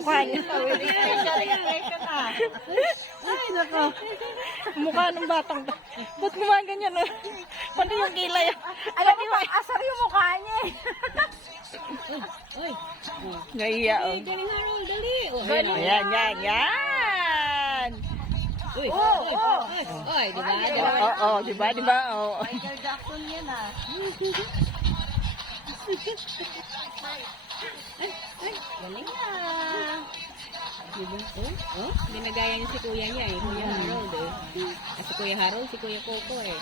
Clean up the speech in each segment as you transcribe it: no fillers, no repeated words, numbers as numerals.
mukha niya. Ay, nako. Mukha ng batang. Ba't gumawa ganyan? Pati yung kilay. Alam mo, asar yung mukha niya eh. Uy. Naiya, oh. Galing Harold, dali. Oh, Ayan, yan, yan. Uy, Oh, uy, oh. uy, uy, diba? Oo, diba, diba? Oo. Michael Jackson yan ah. Galing na. Diba? Oh, ginagaya niya si kuya niya eh. Kuya Harold eh. Si Kuya Harold, si Kuya Coco eh.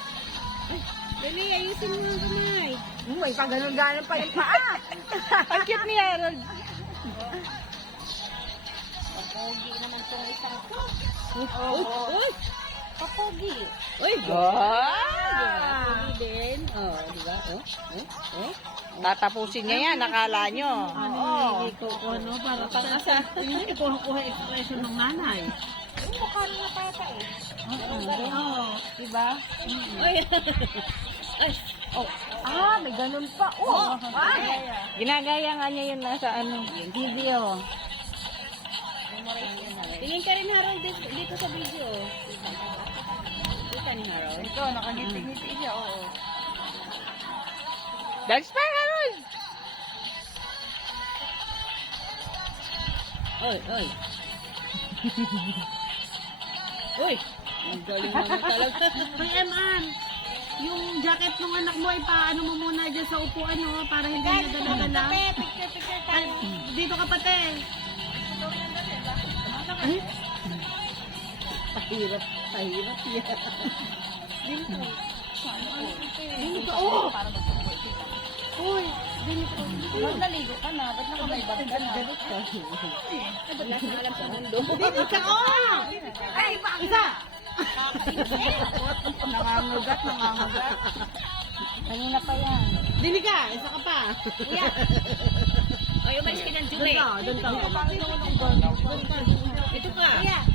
Ay, dali, ayusin mo ang kamay. May paganon-ganon pa yung paa. Ang cute ni Harold. Pogi naman itong isang to. Uy! Kapogi. Uy! Ah! Pogi din. Oh, diba? Oh. Tatapusin niya yan, nakala nyo. Oo. Coco, no? Para sa... Hindi, kuha expression ng nanay. Yung mukha rin na tata eh. Oo. Diba? Uy! Ay! Oh. Ah, may ganun pa. Oh. Ay. Ginagaya nga niya yun nasa ano. Video. Tingin ka rin, Harold, dito sa video. Kita ni Harold. Ito, nakangiti-ngiti siya. Oo. Dance pa, Harold! Oy, oy. Uy! Ang galing naman talaga. Hoy, Eman, yung jacket ng anak mo, ipaano mo muna dyan sa upuan, no? Para hindi niya gala-gala. Picture Ay, dito ka pati. Ay, Pahirap yan. dito ka. Oh! Uy, Ba't naligo ka na? Ba't nakabalbad ka na? Wala kang alam sa mundo. dito ka. Oh! Ay, isa! Nangangugat. Kanina pa yan. Dili ka, isa ka pa. Ay, umalis ka ng Jume. Doon ka. Ito ka.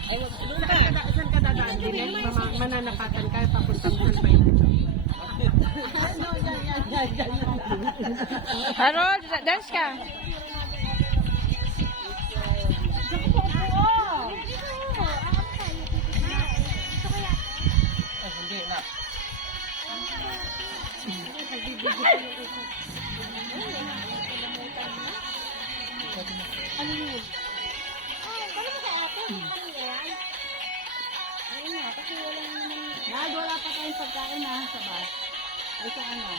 Ay, doon ka. Saan ka dadaan? Dili, mananapatan ka, papuntang saan pa yun. Harold, dance ka. Wala pa tayong pagkain na sa bus. Ay, sa ano?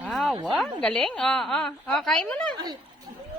Ah, wow, galing. Kain mo na.